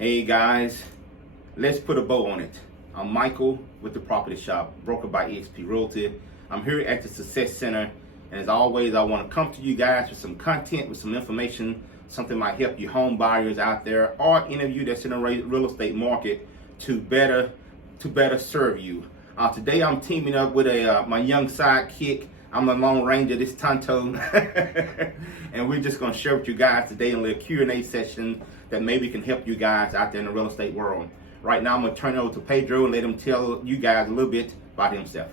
Hey guys, let's put a bow on it. I'm Michael with the Property Shop, broker by eXp Realty. I'm here at the Success Center, and as always, I want to come to you guys with some content, with some information, something might help you home buyers out there, or any of you that's in a real estate market to better serve you. Today, I'm teaming up with my young sidekick. I'm the Lone Ranger, this Tonto, and we're just going to share with you guys today in a little Q&A session that maybe can help you guys out there in the real estate world. Right now, I'm going to turn it over to Pedro and let him tell you guys a little bit about himself.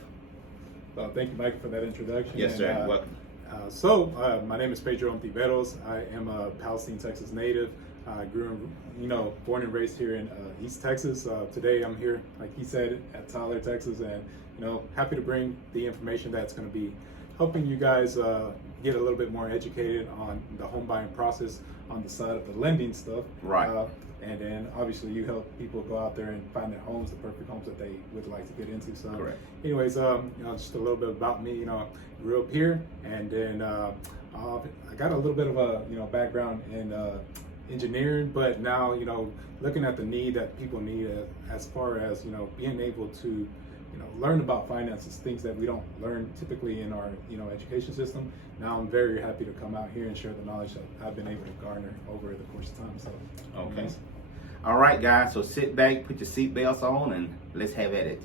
Well, thank you, Michael, for that introduction. Yes, sir. Welcome. My name is Pedro Ontiveros. I am a Palestine, Texas native. I born and raised here in East Texas. Today, I'm here, like he said, at Tyler, Texas, and happy to bring the information that's going to be helping you guys get a little bit more educated on the home buying process on the side of the lending stuff. Right. And then obviously you help people go out there and find their homes, the perfect homes that they would like to get into. So correct. Anyways, just a little bit about me. Grew up here, and then I got a little bit of a background in engineering, but now looking at the need that people need as far as being able to learn about finances, things that we don't learn typically in our education system. Now I'm very happy to come out here and share the knowledge that I've been able to garner over the course of time. So okay. All right, guys, so sit back, put your seatbelts on, and let's have at it.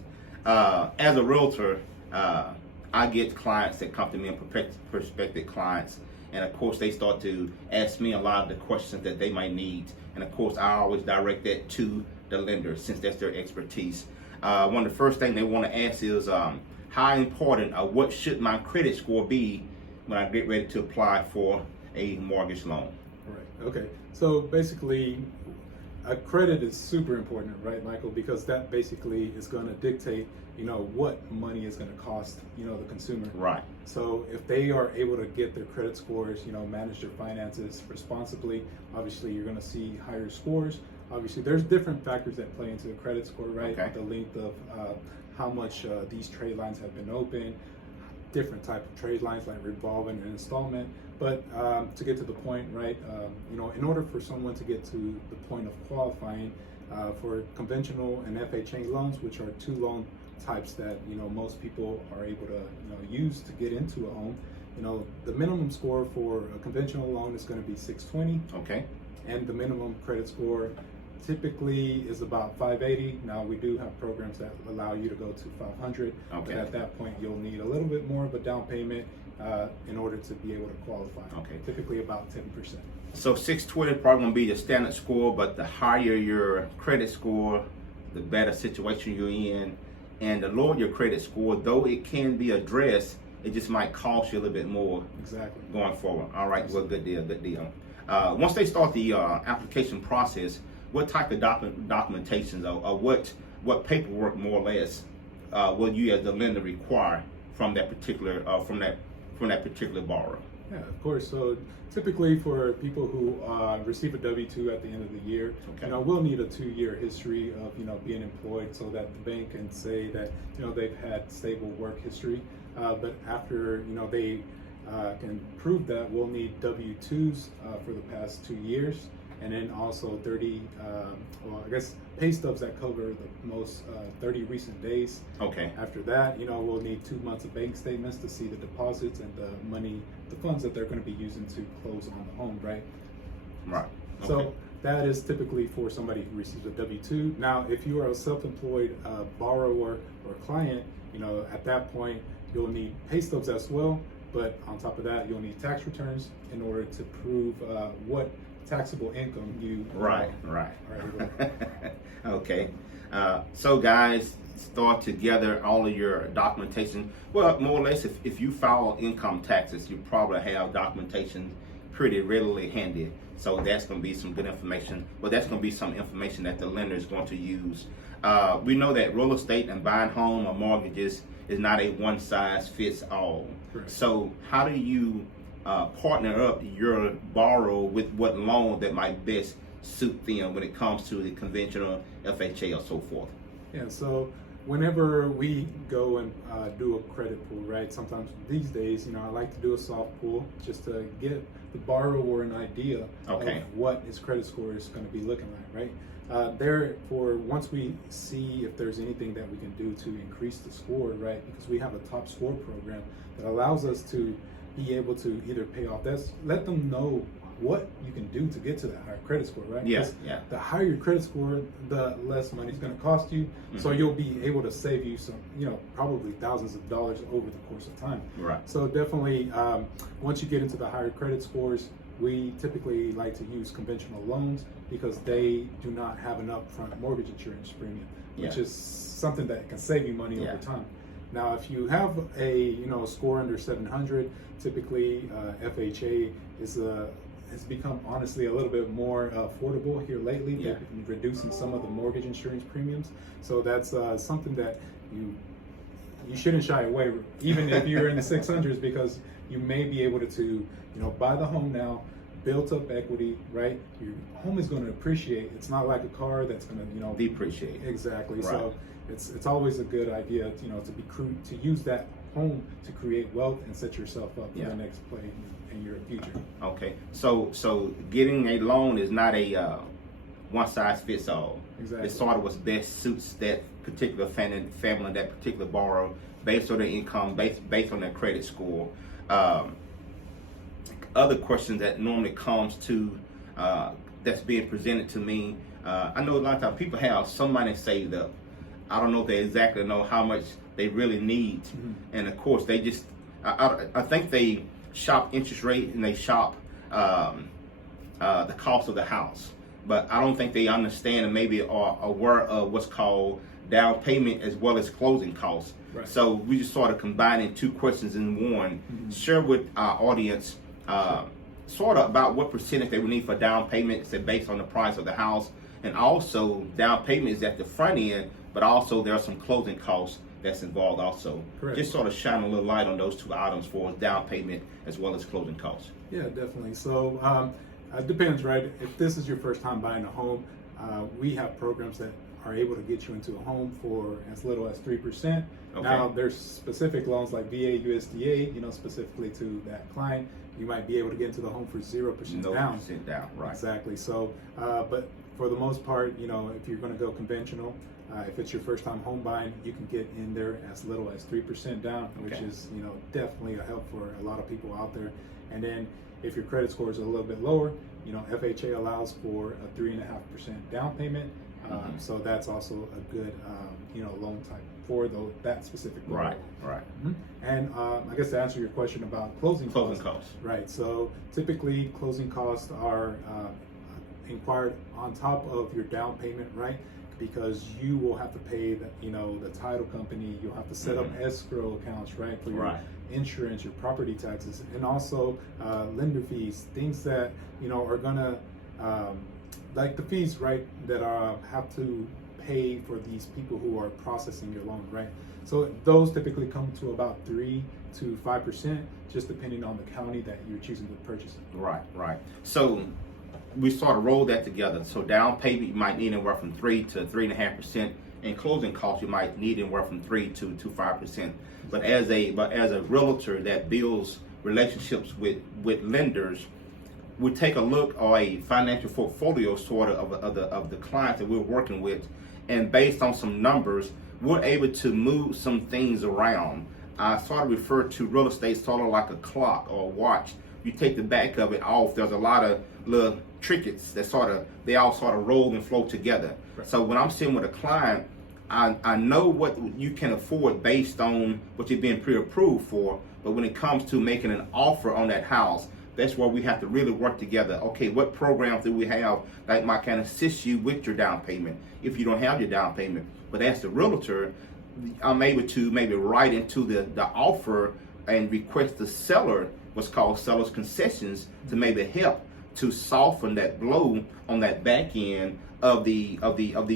As a realtor, I get clients that come to me, and prospective clients, and of course they start to ask me a lot of the questions that they might need, and of course I always direct that to the lender since that's their expertise. One of the first things they want to ask is how important or what should my credit score be when I get ready to apply for a mortgage loan? Right. Okay. So basically, a credit is super important, right, Michael? Because that basically is going to dictate, what money is going to cost, the consumer. Right. So if they are able to get their credit scores, manage their finances responsibly, obviously you're going to see higher scores. Obviously, there's different factors that play into the credit score, right? Okay. The length of how much these trade lines have been open, different type of trade lines like revolving and installment. But to get to the point, right, in order for someone to get to the point of qualifying for conventional and FHA loans, which are two loan types that most people are able to use to get into a home, the minimum score for a conventional loan is going to be 620. Okay. And the minimum credit score typically is about 580. Now we do have programs that allow you to go to 500. Okay. But at that point you'll need a little bit more of a down payment in order to be able to qualify. Okay. Typically about 10%. So 620 is probably going to be the standard score, but the higher your credit score, the better situation you're in. And the lower your credit score, though it can be addressed, it just might cost you a little bit more. Exactly. Going forward. All right. Well, good deal. Good deal. Once they start the application process, what type of documentations or what paperwork more or less will you as the lender require from that particular particular borrower? Yeah, of course. So typically for people who receive a W-2 at the end of the year, okay, we'll need a 2-year history of being employed so that the bank can say that they've had stable work history. But after they can prove that, we'll need W-2s for the past 2 years, and then also 30 pay stubs that cover the most 30 recent days. Okay. After that, we'll need 2 months of bank statements to see the deposits and the funds that they're going to be using to close on the home, right? Right. Okay. So that is typically for somebody who receives a W-2. Now, if you are a self-employed borrower or client, at that point you'll need pay stubs as well. But on top of that, you'll need tax returns in order to prove what taxable income you right. Okay. So guys, start together all of your documentation. Well, more or less, if you file income taxes, you probably have documentation pretty readily handy. So that's going to be some good information. But that's going to be some information that the lender is going to use. We know that real estate and buying home or mortgages is not a one size fits all. Correct. So how do you partner up your borrower with what loan that might best suit them when it comes to the conventional FHA or so forth? Yeah, so whenever we go and do a credit pool, right? Sometimes these days, I like to do a soft pool just to get the borrower an idea of what his credit score is going to be looking like, right? Therefore, once we see if there's anything that we can do to increase the score, right? Because we have a top score program that allows us to be able to either pay off debts, let them know what you can do to get to that higher credit score, right? Yeah. The higher your credit score, the less money it's going to cost you. So you'll be able to save you some, probably thousands of dollars over the course of time. Right. So definitely, once you get into the higher credit scores, we typically like to use conventional loans because they do not have an upfront mortgage insurance premium, which is something that can save you money over time. Now, if you have a score under 700, typically FHA has become honestly a little bit more affordable here lately. They've been reducing some of the mortgage insurance premiums, so that's something that you shouldn't shy away, even if you're in the 600s, because you may be able to buy the home now, build up equity, right? Your home is going to appreciate. It's not like a car that's going to depreciate. Exactly. Right. So it's always a good idea to use that home to create wealth and set yourself up for the next play in your future. Okay, so getting a loan is not a one size fits all. Exactly. It's sort of what best suits that particular family, that particular borrower, based on their income, based on their credit score. Other questions that normally comes to that's being presented to me. I know a lot of times people have some money saved up. I don't know if they exactly know how much they really need, and of course they just. I think they shop interest rate and they shop the cost of the house, but I don't think they understand and maybe are aware of what's called down payment as well as closing costs. Right. So we just sort of combining two questions in one. Share with our audience sort of about what percentage they would need for down payment, say based on the price of the house, and also down payment is at the front end, but also there are some closing costs that's involved also. Correct. Just sort of shine a little light on those two items for down payment as well as closing costs. Yeah, definitely. So it depends, right? If this is your first time buying a home, we have programs that are able to get you into a home for as little as 3%. Okay. Now, there's specific loans like VA, USDA, specifically to that client. You might be able to get into the home for 0% down. Down, right. Exactly. So, but for the most part, if you're going to go conventional, if it's your first time home buying, you can get in there as little as 3% down, which is, definitely a help for a lot of people out there. And then if your credit score is a little bit lower, FHA allows for a 3.5% down payment. So that's also a good, loan type for that specific loan. Right. And I guess to answer your question about closing costs. Right. So typically closing costs are inquired on top of your down payment, right? Because you will have to pay the title company. You'll have to set up escrow accounts, right, for your insurance, your property taxes, and also lender fees, things that are gonna like the fees, right, that have to pay for these people who are processing your loan, right? So those typically come to about 3 to 5%, just depending on the county that you're choosing to purchase it. Right. So we sort of roll that together. So down payment you might need anywhere from 3 to 3.5%, and closing costs you might need anywhere from 3 to 5%. But as a realtor that builds relationships with lenders, we take a look at a financial portfolio sort of the clients that we're working with, and based on some numbers, we're able to move some things around. I sort of refer to real estate sort of like a clock or a watch. You take the back of it off, there's a lot of little trinkets that they all sort of roll and flow together. Right. So when I'm sitting with a client, I know what you can afford based on what you're being pre-approved for, but when it comes to making an offer on that house, that's where we have to really work together. Okay, what programs do we have that might kind of assist you with your down payment if you don't have your down payment? But as the realtor, I'm able to maybe write into the offer and request the seller what's called seller's concessions to maybe help to soften that blow on that back end of the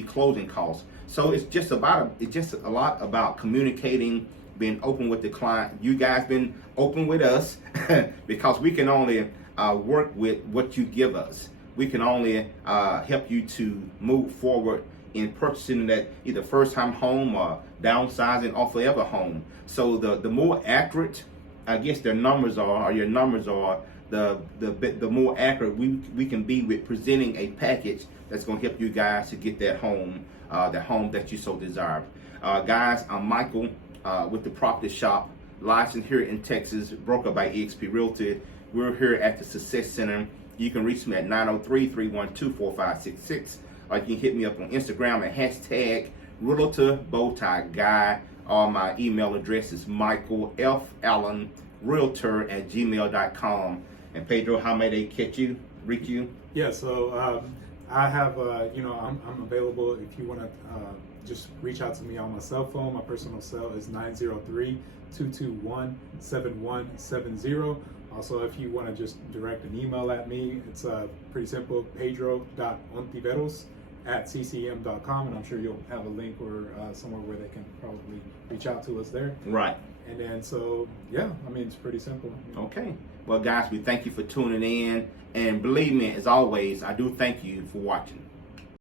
closing costs. So it's just a lot about communicating, being open with the client. You guys been open with us because we can only work with what you give us. We can only help you to move forward in purchasing that either first time home or downsizing or forever home. So the more accurate, I guess their numbers are, or your numbers are, the more accurate we can be with presenting a package that's going to help you guys to get that home that you so desire. Guys, I'm Michael with the Property Shop, licensed here in Texas, broker by eXp Realty. We're here at the Success Center. You can reach me at 903-312-4566, or you can hit me up on Instagram at hashtag Realtor Bowtie Guy, or my email address is michaelfallenrealtor@gmail.com. And Pedro, how may they reach you? Yeah, so I have, I'm available if you want to just reach out to me on my cell phone. My personal cell is 903-221-7170. Also, if you want to just direct an email at me, it's pretty simple, pedro.ontiveros@ccm.com, and I'm sure you'll have a link or somewhere where they can probably reach out to us there. Right. And then, so, yeah, I mean, it's pretty simple. Okay. Well, guys, we thank you for tuning in. And believe me, as always, I do thank you for watching.